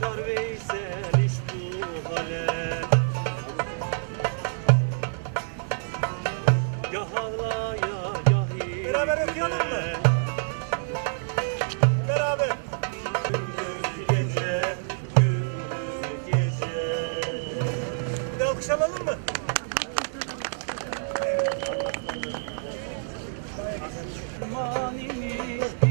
Yaşar Veysel iştu mı? Beraber Gündüz gece, gündüz alalım mı? Manimiz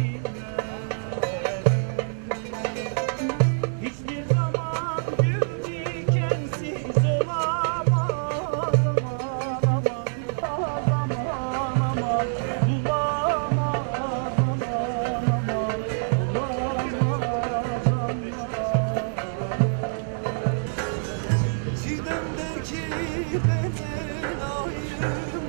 ki benden ayrım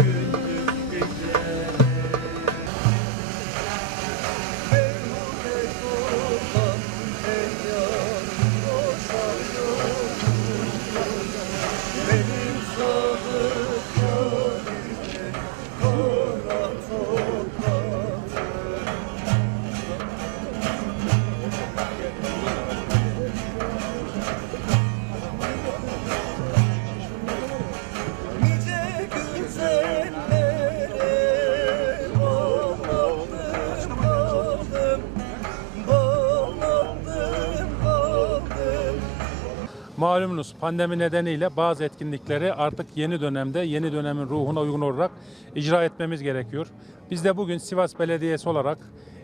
Malumunuz pandemi nedeniyle bazı etkinlikleri artık yeni dönemde yeni dönemin ruhuna uygun olarak icra etmemiz gerekiyor. Biz de bugün Sivas Belediyesi olarak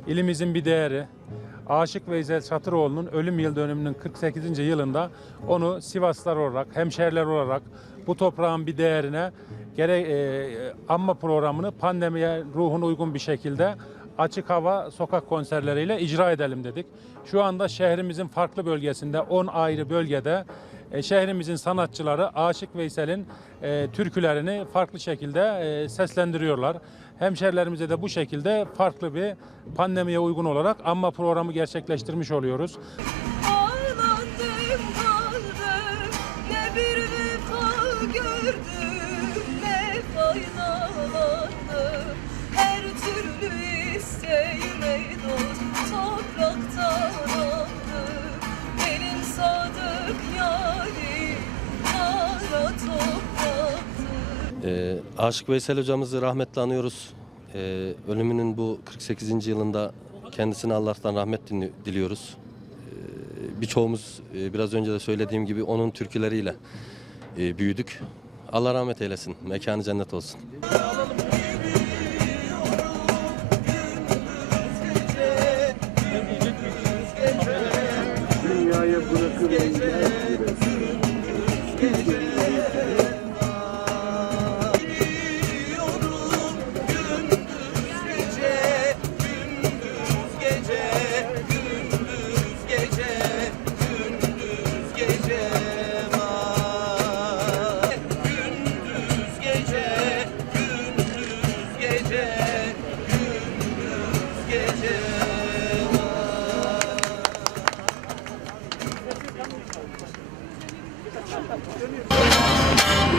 ilimizin bir değeri Aşık Veysel Çatıroğlu'nun ölüm yıl dönümünün 48. yılında onu Sivaslar olarak, hemşehriler olarak bu toprağın bir değerine gere e, anma programını pandemiye ruhuna uygun bir şekilde açık hava sokak konserleriyle icra edelim dedik. Şu anda şehrimizin farklı bölgesinde 10 ayrı bölgede e, şehrimizin sanatçıları Aşık Veysel'in e, türkülerini farklı şekilde e, seslendiriyorlar. Hemşerilerimize de bu şekilde farklı bir pandemiye uygun olarak anma programı gerçekleştirmiş oluyoruz. Ağladım kaldım Ne bir vefa gördüm Ee, Aşık Veysel hocamızı rahmetle anıyoruz. Ee, ölümünün bu 48. yılında kendisine Allah'tan rahmet dili- diliyoruz. Ee, birçoğumuz e, biraz önce de söylediğim gibi onun türküleriyle e, büyüdük. Allah rahmet eylesin. Mekanı cennet olsun.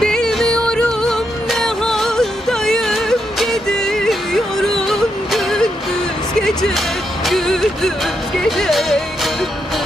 Bilmiyorum ne haldayım gidiyorum gündüz gece gündüz gece gündüz